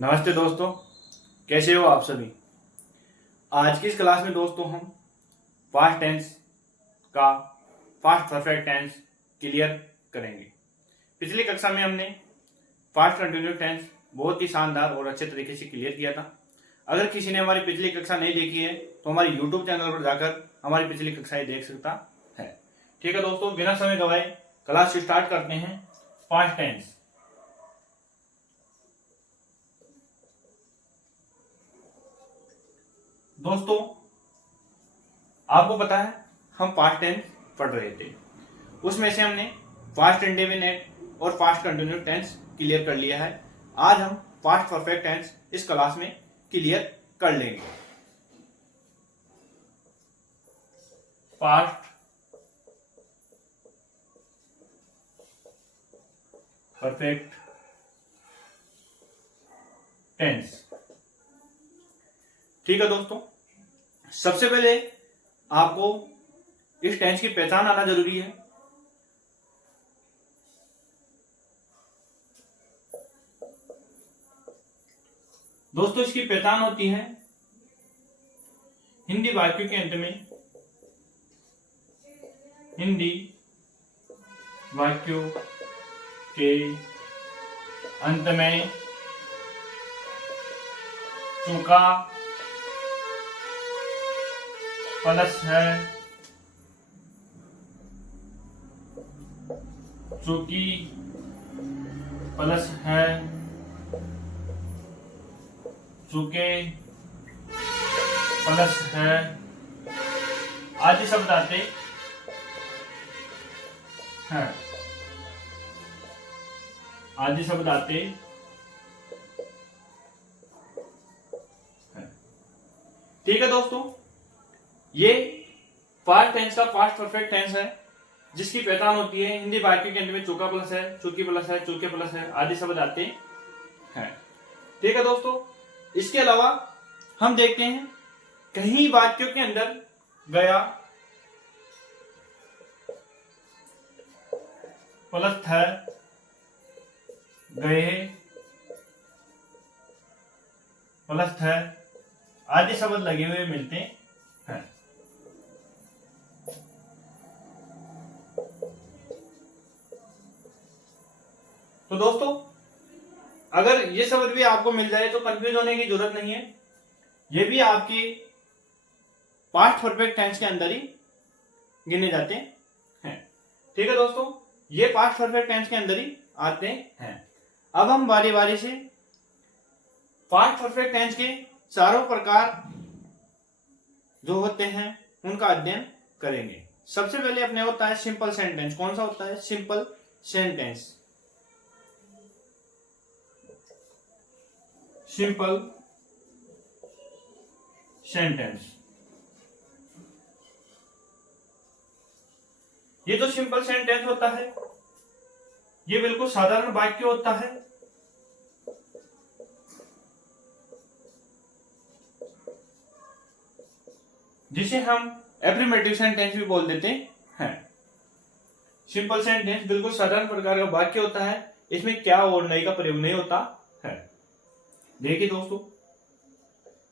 नमस्ते दोस्तों, कैसे हो आप सभी। आज की इस क्लास में दोस्तों हम पास्ट टेंस का पास्ट परफेक्ट टेंस क्लियर करेंगे। पिछली कक्षा में हमने पास्ट कंटिन्यूस टेंस बहुत ही शानदार और अच्छे तरीके से क्लियर किया था। अगर किसी ने हमारी पिछली कक्षा नहीं देखी है तो हमारे यूट्यूब चैनल पर जाकर हमारी पिछली कक्षाएं देख सकता है। ठीक है दोस्तों, बिना समय गवाए क्लास स्टार्ट करते हैं। Past tense. दोस्तों, आपको पता है हम पास्ट टेंस पढ़ रहे थे, उसमें से हमने पास्ट इंडेफिनिट और पास्ट कंटिन्यूस टेंस क्लियर कर लिया है। आज हम पास्ट परफेक्ट टेंस इस क्लास में क्लियर कर लेंगे। Past perfect tense. ठीक है दोस्तों, सबसे पहले आपको इस टेंस की पहचान आना जरूरी है। दोस्तों, इसकी पहचान होती है हिंदी वाक्यों के अंत में, हिंदी वाक्यों के अंत में चूका प्लस है, चूकी प्लस है, चूके प्लस है आदि शब्द आते हैं, आदि शब्द आते हैं। ठीक है दोस्तों, ये पास्ट टेंस का पास्ट परफेक्ट टेंस है जिसकी पहचान होती है हिंदी वाक्य के अंत में चूका प्लस है, चूकी प्लस है, चूके प्लस है आदि शब्द आते हैं। ठीक है दोस्तों, इसके अलावा हम देखते हैं कहीं वाक्यों के अंदर गया प्लस था, गए प्लस था आदि शब्द लगे हुए मिलते हैं। तो दोस्तों, अगर ये शब्द भी आपको मिल जाए तो कंफ्यूज होने की जरूरत नहीं है, ये भी आपकी पास्ट परफेक्ट टेंस के अंदर ही गिने जाते हैं। ठीक है दोस्तों, ये पास्ट परफेक्ट टेंस के अंदर ही आते हैं। अब हम बारी बारी से पास्ट परफेक्ट टेंस के चारों प्रकार जो होते हैं उनका अध्ययन करेंगे। सबसे पहले अपने होता है सिंपल सेंटेंस। कौन सा होता है? Simple sentence. सिंपल सेंटेंस, ये जो सिंपल सेंटेंस होता है ये बिल्कुल साधारण वाक्य होता है जिसे हम एफर्मेटिव सेंटेंस भी बोल देते हैं। सिंपल सेंटेंस बिल्कुल साधारण प्रकार का वाक्य होता है, इसमें क्या और नहीं का प्रयोग नहीं होता है। देखिए दोस्तों,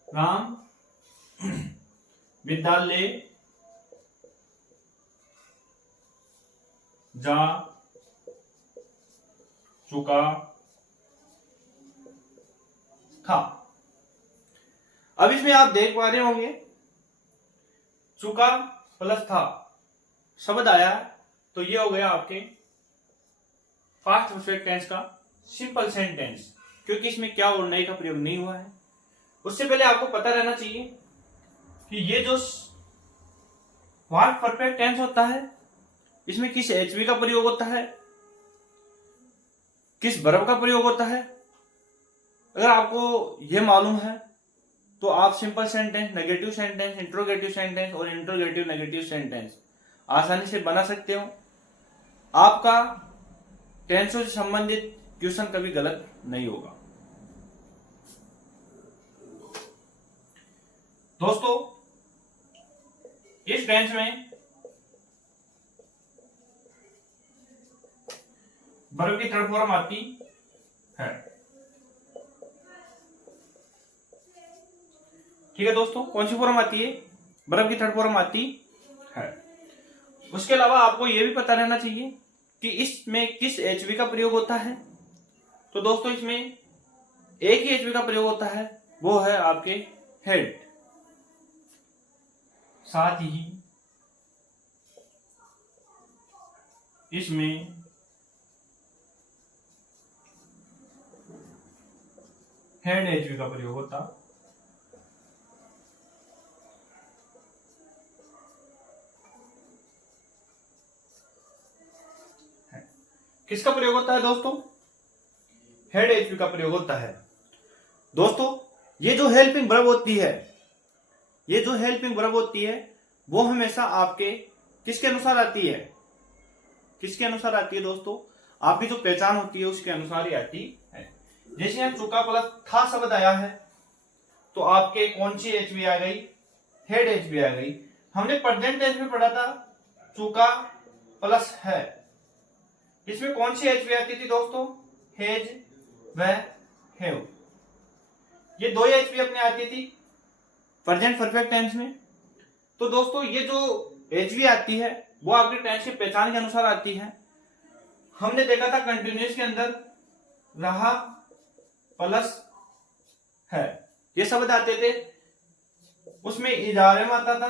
राम विद्यालय जा चुका था। अब इसमें आप देख पा रहे होंगे चुका प्लस था शब्द आया, तो ये हो गया आपके पास्ट परफेक्ट टेंस का सिंपल सेंटेंस, क्योंकि इसमें क्या और नहीं का प्रयोग नहीं हुआ है। उससे पहले आपको पता रहना चाहिए कि ये जो पास्ट परफेक्ट टेंस होता है इसमें किस एचवी का प्रयोग होता है, किस वर्ब का प्रयोग होता है। अगर आपको यह मालूम है तो आप simple sentence, negative sentence, interrogative sentence और इंट्रोगेटिव नेगेटिव सेंटेंस आसानी से बना सकते हो। आपका टेंसों से संबंधित क्वेश्चन कभी गलत नहीं होगा। दोस्तों, इस टेंस में वर्ब की थर्ड फॉर्म आती है। ठीक है दोस्तों, कौन सी फॉर्म आती है? वर्ब की थर्ड फॉर्म आती है। उसके अलावा आपको यह भी पता रहना चाहिए कि इसमें किस एचवी का प्रयोग होता है। तो दोस्तों इसमें एक ही एचवी का प्रयोग होता है, वो है आपके हेड। साथ ही इसमें हेड एचवी का प्रयोग होता है। किसका प्रयोग होता है दोस्तों? हेड एचवी का प्रयोग होता है। दोस्तों ये जो हेल्पिंग वर्ब होती है, ये जो हेल्पिंग वर्ब होती है वो हमेशा आपके किसके अनुसार आती है? किसके अनुसार आती है दोस्तों? आपकी जो पहचान होती है उसके अनुसार ही आती है। जैसे यहाँ चूका प्लस था शब्द आया है तो आपके कौन सी एचवी आ गई? हेड एचवी आ गई। हमने प्रेजेंट टेंस में पढ़ा था चूका प्लस है, इसमें कौन सी एचवी आती थी दोस्तों? हेज व हैव। ये दो एचवी अपने आती थी प्रेजेंट परफेक्ट टेंस में। तो दोस्तों ये जो एचवी आती है वो आपके टेंस की पहचान के अनुसार आती है। हमने देखा था कंटिन्यूअस के अंदर रहा प्लस है, ये शब्द आते थे, उसमें इजारे में आता था।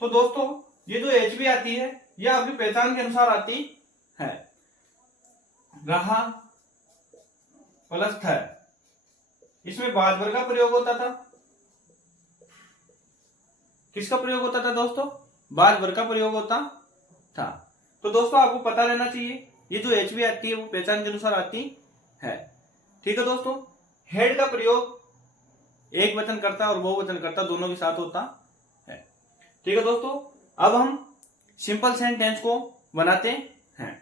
तो दोस्तों ये जो एचवी आती है ये आपकी पहचान के अनुसार आती है। रहा प्लस था, इसमें बाद वर्ग का प्रयोग होता था। किसका प्रयोग होता था दोस्तों? बाद वर्ग का प्रयोग होता था। तो दोस्तों आपको पता रहना चाहिए ये जो एचवी आती है वो पहचान के अनुसार आती है। ठीक है दोस्तों, हेड का प्रयोग एक वचन करता और बहुवचन करता दोनों के साथ होता है। ठीक है दोस्तों, अब हम सिंपल सेंटेंस को बनाते हैं।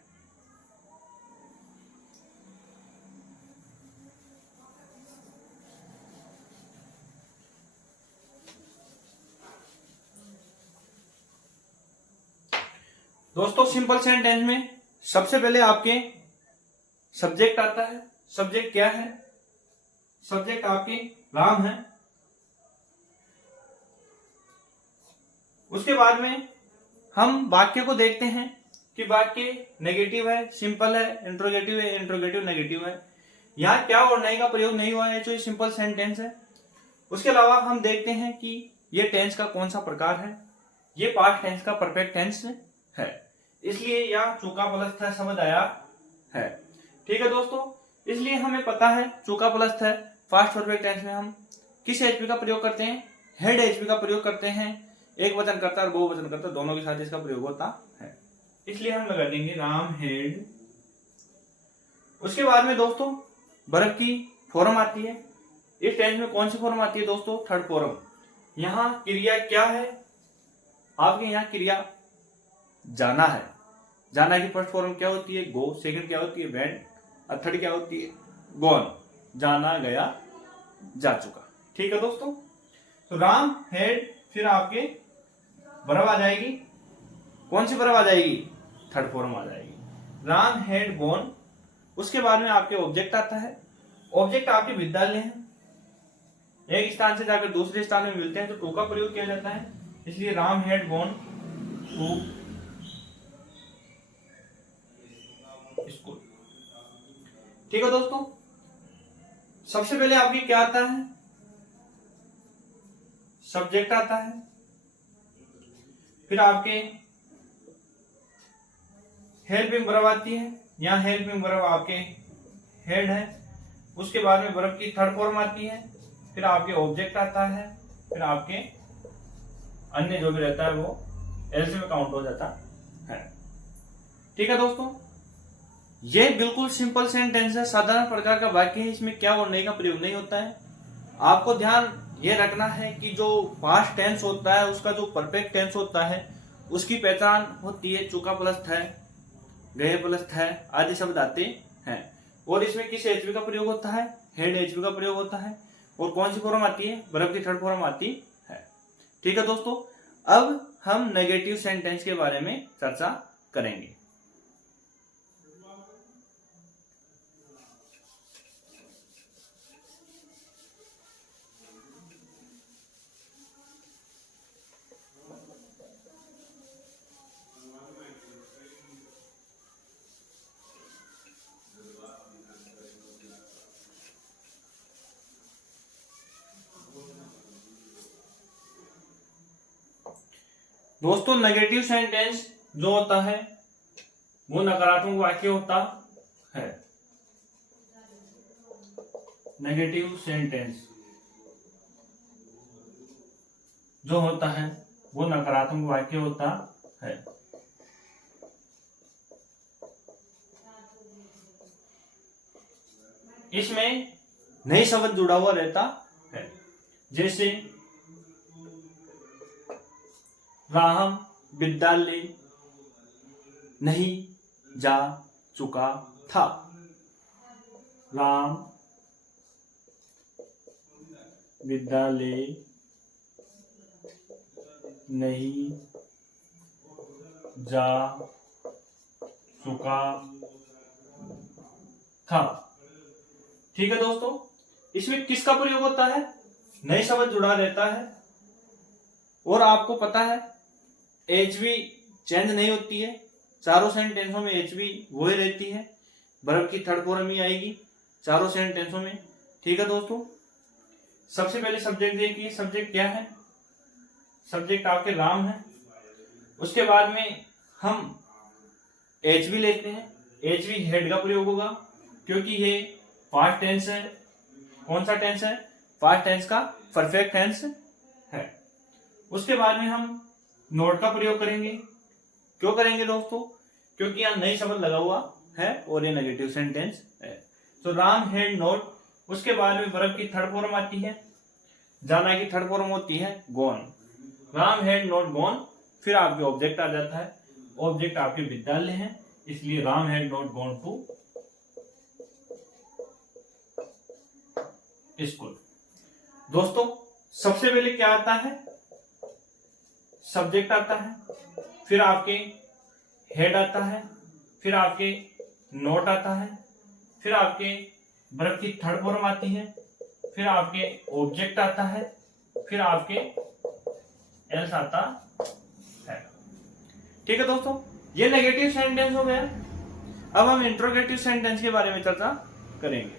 दोस्तों सिंपल सेंटेंस में सबसे पहले आपके सब्जेक्ट आता है। सब्जेक्ट क्या है? सब्जेक्ट आपके राम है। उसके बाद में हम वाक्य को देखते हैं कि वाक्य नेगेटिव है, सिंपल है, इंट्रोगेटिव है, इंट्रोगेटिव नेगेटिव है। यहाँ क्या और नहीं का प्रयोग नहीं हुआ है, जो सिंपल सेंटेंस है। उसके अलावा हम देखते हैं कि ये टेंस का कौन सा प्रकार है। ये पास्ट टेंस का परफेक्ट टेंस है, इसलिए यहाँ चूका प्लस था शब्द आया है। ठीक है दोस्तों, इसलिए हमें पता है चूका प्लस था पास्ट परफेक्ट टेंस में हम किस एचपी का प्रयोग करते हैं? हेड एचपी का प्रयोग करते हैं। एक वचन करता और बहुवचन करता दोनों के साथ इसका प्रयोग होता है, इसलिए हम लगा देंगे राम हेड। उसके बाद में दोस्तों वर्ब की फॉर्म आती है। इस टेंस में कौन सी फॉर्म आती है दोस्तों? Third form. यहाँ क्रिया क्या है? आपके यहाँ क्रिया जाना है। जाना की फर्स्ट फॉर्म क्या होती है? गो। सेकंड क्या होती है? वेंट। और थर्ड क्या होती है? गॉन। जाना, गया, जा चुका। ठीक है दोस्तों, तो राम हेड, फिर आपके वर्ब आ जाएगी। कौन सी वर्ब आ जाएगी? थर्ड फॉर्म आ जाएगी, राम हेड गॉन। उसके बाद में आपके ऑब्जेक्ट आता है। ऑब्जेक्ट आपके विद्यालय है, एक स्थान से जाकर दूसरे स्थान में मिलते हैं तो टू का प्रयोग किया जाता है, इसलिए Ram had gone to school. ठीक है दोस्तों, सबसे पहले आपकी क्या आता है? सब्जेक्ट आता है। फिर आपके हेल्पिंग वर्ब आती है। यहाँ हेल्पिंग वर्ब आपके हेड है। उसके बाद में वर्ब की थर्ड फॉर्म आती है। फिर आपके ऑब्जेक्ट आता है। फिर आपके अन्य जो भी रहता है वो एल्स में काउंट हो जाता है। ठीक है दोस्तों, ये बिल्कुल सिंपल सेंटेंस है, साधारण प्रकार का वाक्य है, इसमें क्या और नहीं का प्रयोग नहीं होता है। आपको ध्यान ये रखना है कि जो पास्ट टेंस होता है उसका जो परफेक्ट टेंस होता है उसकी पहचान होती है चूका प्लस था, गए प्लस था आदि शब्द आते हैं। और इसमें किस एचवी का प्रयोग होता है? हेड एचवी का प्रयोग होता है। और कौन सी फॉर्म आती है? वर्ब की थर्ड फॉर्म आती है। ठीक है दोस्तों, अब हम नेगेटिव सेंटेंस के बारे में चर्चा करेंगे। दोस्तों नेगेटिव सेंटेंस जो होता है वो नकारात्मक वाक्य होता है। नेगेटिव सेंटेंस जो होता है वो नकारात्मक वाक्य होता है। इसमें नए शब्द जुड़ा हुआ रहता है, जैसे राम विद्यालय नहीं जा चुका था। राम विद्यालय नहीं जा चुका था। ठीक है दोस्तों, इसमें किसका प्रयोग होता है? नए शब्द जुड़ा रहता है। और आपको पता है एचवी चेंज नहीं होती है, चारों सेंटेंसों में एचवी वही रहती है, वर्ब की थर्ड फॉर्म ही आएगी चारों सेंटेंसों में। ठीक है दोस्तों, सबसे पहले सब्जेक्ट देखिए, सब्जेक्ट क्या है? सब्जेक्ट आपके राम है। उसके बाद में हम एचवी लेते हैं, एचवी हेड का प्रयोग होगा क्योंकि ये पास्ट टेंस है। कौन सा टेंस है? पास्ट टेंस का परफेक्ट टेंस है। उसके बाद में हम नोट का प्रयोग करेंगे। क्यों करेंगे दोस्तों? क्योंकि यहाँ नई शब्द लगा हुआ है और ये नेगेटिव सेंटेंस है। तो राम हैड नोट। उसके बाद में वर्ब की थर्ड फॉर्म आती है, जाना की थर्ड फॉर्म होती है gone. Ram had not gone. फिर आपके ऑब्जेक्ट आ जाता है, ऑब्जेक्ट आपके विद्यालय है, इसलिए Ram had not gone to school. दोस्तों सबसे पहले क्या आता है? सब्जेक्ट आता है, फिर आपके हेड आता है, फिर आपके नोट आता है, फिर आपके वर्ब की थर्ड फॉर्म आती है, फिर आपके ऑब्जेक्ट आता है, फिर आपके एल्स आता है। ठीक है दोस्तों, ये नेगेटिव सेंटेंस हो गया। अब हम इंट्रोगेटिव सेंटेंस के बारे में चर्चा करेंगे।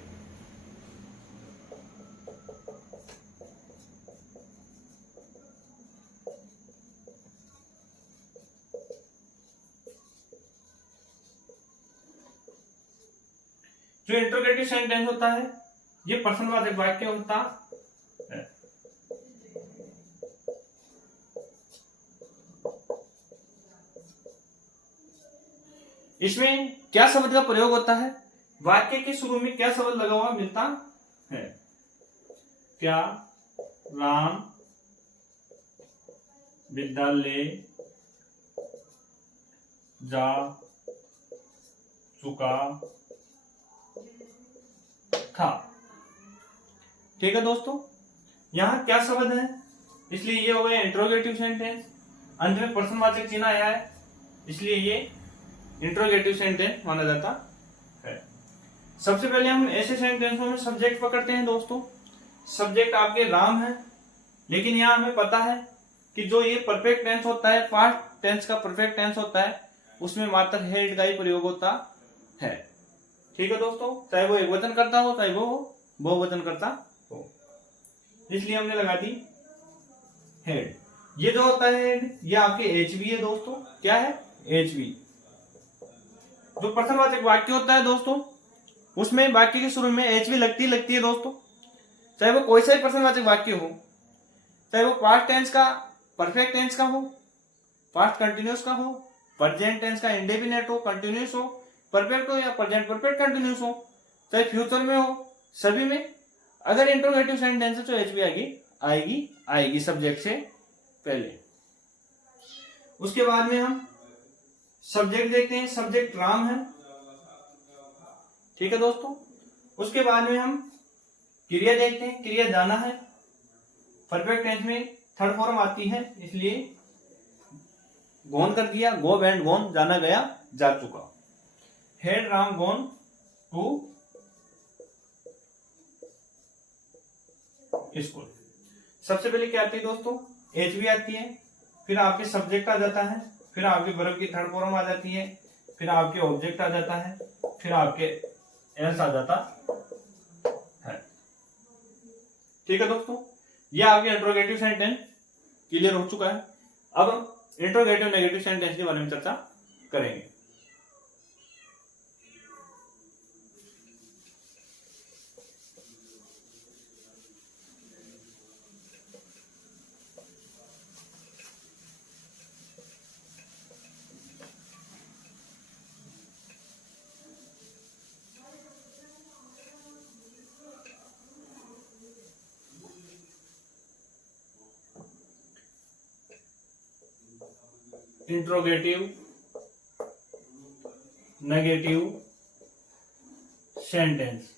जो इंट्रोगेटिव सेंटेंस होता है ये प्रश्नवाचक वाक्य होता है। इसमें क्या शब्द का प्रयोग होता है? वाक्य के शुरू में क्या शब्द लगा हुआ मिलता है? क्या राम विद्यालय जा चुका था। ठीक है दोस्तों, यहाँ क्या शब्द है, इसलिए ये हो गया इंट्रोगेटिव सेंटेंस। अंत में प्रश्नवाचक चिन्ह आया है, इसलिए ये इंट्रोगेटिव सेंटेंस माना जाता है। सबसे पहले हम ऐसे सेंटेंसों में सब्जेक्ट पकड़ते हैं दोस्तों। सब्जेक्ट आपके राम है, लेकिन यहाँ हमें पता है कि जो ये परफेक्ट टेंस होता है, पास्ट टेंस का परफेक्ट टेंस होता है, उसमें मात्र हेड का ही प्रयोग होता है। ठीक है दोस्तों, चाहे वो एक वचन करता हो चाहे वो बहुवचन करता हो, इसलिए हमने लगा दी हेड। ये जो होता है हेड, ये आपके एचवी है दोस्तों। क्या है? एचवी। जो प्रश्नवाचक वाक्य होता है दोस्तों, उसमें वाक्य के शुरू में एचवी लगती है दोस्तों। चाहे वो कोई सा भी प्रश्नवाचक वाक्य हो, चाहे वो पास्ट टेंस का परफेक्ट टेंस का हो, पास्ट कंटिन्यूस का हो, प्रेजेंट टेंस का इंडेफिनिट हो, कंटिन्यूस हो, परफेक्ट हो या प्रेजेंट परफेक्ट कंटिन्यूस हो, चाहे फ्यूचर में हो, सभी में अगर इंट्रोगेटिव सेंटेंस है तो एचवी आएगी सब्जेक्ट से पहले। उसके बाद में हम सब्जेक्ट देखते हैं, सब्जेक्ट राम है। ठीक है दोस्तों, उसके बाद में हम क्रिया देखते हैं, क्रिया जाना है। परफेक्ट टेंस में थर्ड फॉर्म आती है, इसलिए गॉन कर दिया, गो वेंट गॉन, जाना गया जा चुका। Had Ram gone to school. सबसे पहले क्या आती है दोस्तों? एचवी आती है, फिर आपके सब्जेक्ट आ जाता है, फिर आपके वर्ब की थर्ड फॉर्म आ जाती है, फिर आपके ऑब्जेक्ट आ जाता है, फिर आपके एल्स आ जाता है। ठीक है दोस्तों, ये आपके इंट्रोगेटिव सेंटेंस क्लियर हो चुका है। अब इंट्रोगेटिव नेगेटिव सेंटेंस के बारे में चर्चा करेंगे। इंट्रोगेटिव नेगेटिव सेंटेंस,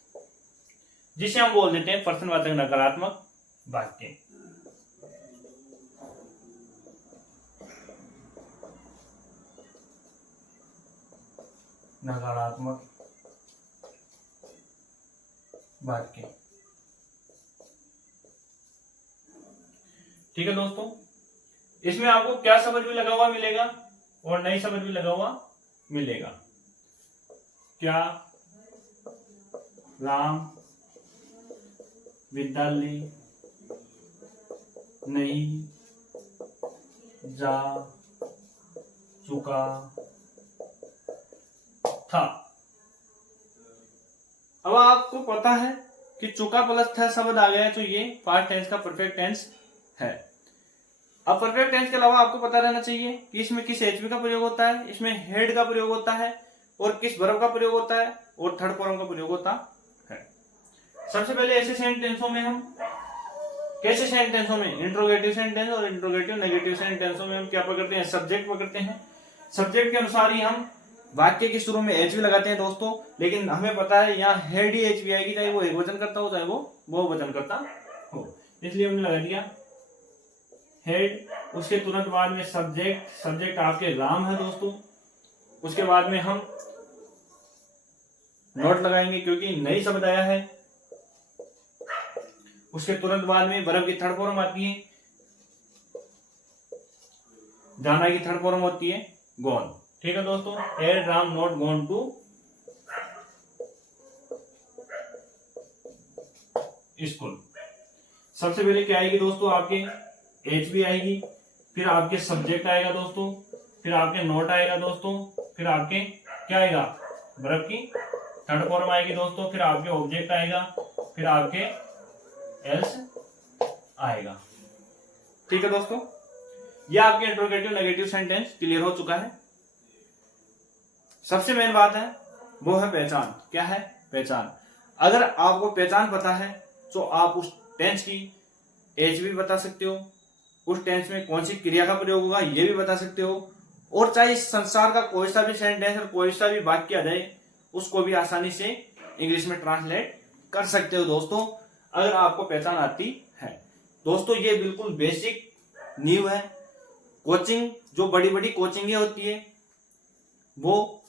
जिसे हम बोल देते हैं प्रश्नवाचक नकारात्मक वाक्य। नकारात्मक वाक्य। ठीक है दोस्तों, इसमें आपको क्या शब्द भी लगा हुआ मिलेगा और नई शब्द भी लगा हुआ मिलेगा। क्या राम विद्यालय नहीं जा चुका था। अब आपको पता है कि चुका प्लस था शब्द आ गया, तो ये पास्ट टेंस का परफेक्ट टेंस है। अब परफेक्ट टेंस के अलावा आपको पता रहना चाहिए कि इसमें किस एचवी का प्रयोग होता है, इसमें हेड का प्रयोग होता है और किस वर्ब का प्रयोग होता है और थर्ड फॉर्म का प्रयोग होता है। सबसे पहले ऐसे सेंटेंसों में हम कैसे सेंटेंसों में इंट्रोगेटिव सेंटेंस और इंट्रोगेटिव नेगेटिव सेंटेंसों में हम क्या पकड़ते हैं, सब्जेक्ट पकड़ते हैं। सब्जेक्ट के अनुसार ही हम वाक्य के शुरू में एचवी लगाते हैं दोस्तों, लेकिन हमें पता है यहाँ हेड ही एचवी आएगी, चाहे वो एक वचन करता हो चाहे वो बहुवचन करता हो, इसलिए हमने लगा दिया हेड। उसके तुरंत बाद में सब्जेक्ट, सब्जेक्ट आपके राम है दोस्तों। उसके बाद में हम नोट लगाएंगे क्योंकि नई शब्द आया है। उसके तुरंत बाद में वर्ब की थर्ड फॉर्म आती है, जाना की थर्ड फॉर्म होती है गॉन। ठीक है दोस्तों, had Ram not gone to school. सबसे पहले क्या आएगी दोस्तों, आपके एचवी आएगी, फिर आपके सब्जेक्ट आएगा दोस्तों, फिर आपके नोट आएगा दोस्तों, फिर आपके क्या आएगा, वर्ब की थर्ड फॉर्म आएगी दोस्तों, फिर आपके ऑब्जेक्ट आएगा, फिर आपके एल्स आएगा। ठीक है दोस्तों, ये आपके इंट्रोगेटिव नेगेटिव सेंटेंस क्लियर हो चुका है। सबसे मेन बात है वो है पहचान। क्या है, पहचान। अगर आपको पहचान पता है तो आप उस टेंस की एचवी बता सकते हो, उस टेंस में कौन सी क्रिया का प्रयोग होगा ये भी बता सकते हो, और चाहे इस संसार का कोई सा भी सेंटेंस और कोई सा भी वाक्य आ जाए उसको भी आसानी से इंग्लिश में ट्रांसलेट कर सकते हो दोस्तों, अगर आपको पहचान आती है। दोस्तों ये बिल्कुल बेसिक नींव है। कोचिंग, जो बड़ी बड़ी कोचिंगें होती है वो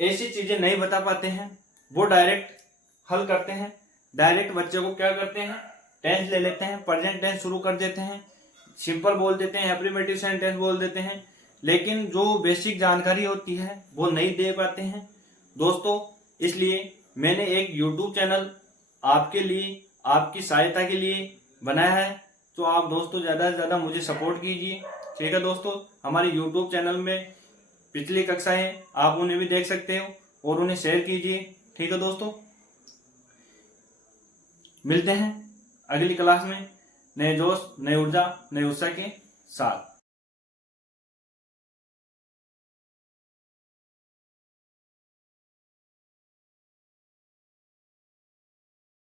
ऐसी चीजें नहीं बता पाते हैं, वो डायरेक्ट हल करते हैं। डायरेक्ट बच्चे को क्या करते हैं, टेंस ले लेते हैं, प्रेजेंट टेंस शुरू कर देते हैं, सिंपल बोल देते हैं, एफर्मेटिव सेंटेंस बोल देते हैं, लेकिन जो बेसिक जानकारी होती है वो नहीं दे पाते हैं दोस्तों। इसलिए मैंने एक YouTube चैनल आपके लिए, आपकी सहायता के लिए बनाया है, तो आप दोस्तों ज्यादा से ज्यादा मुझे सपोर्ट कीजिए। ठीक है दोस्तों, हमारे YouTube चैनल में पिछली कक्षाएं आप उन्हें भी देख सकते हो और उन्हें शेयर कीजिए। ठीक है दोस्तों, मिलते हैं अगली क्लास में नए जोश, नई ऊर्जा, नई उत्साह के साथ।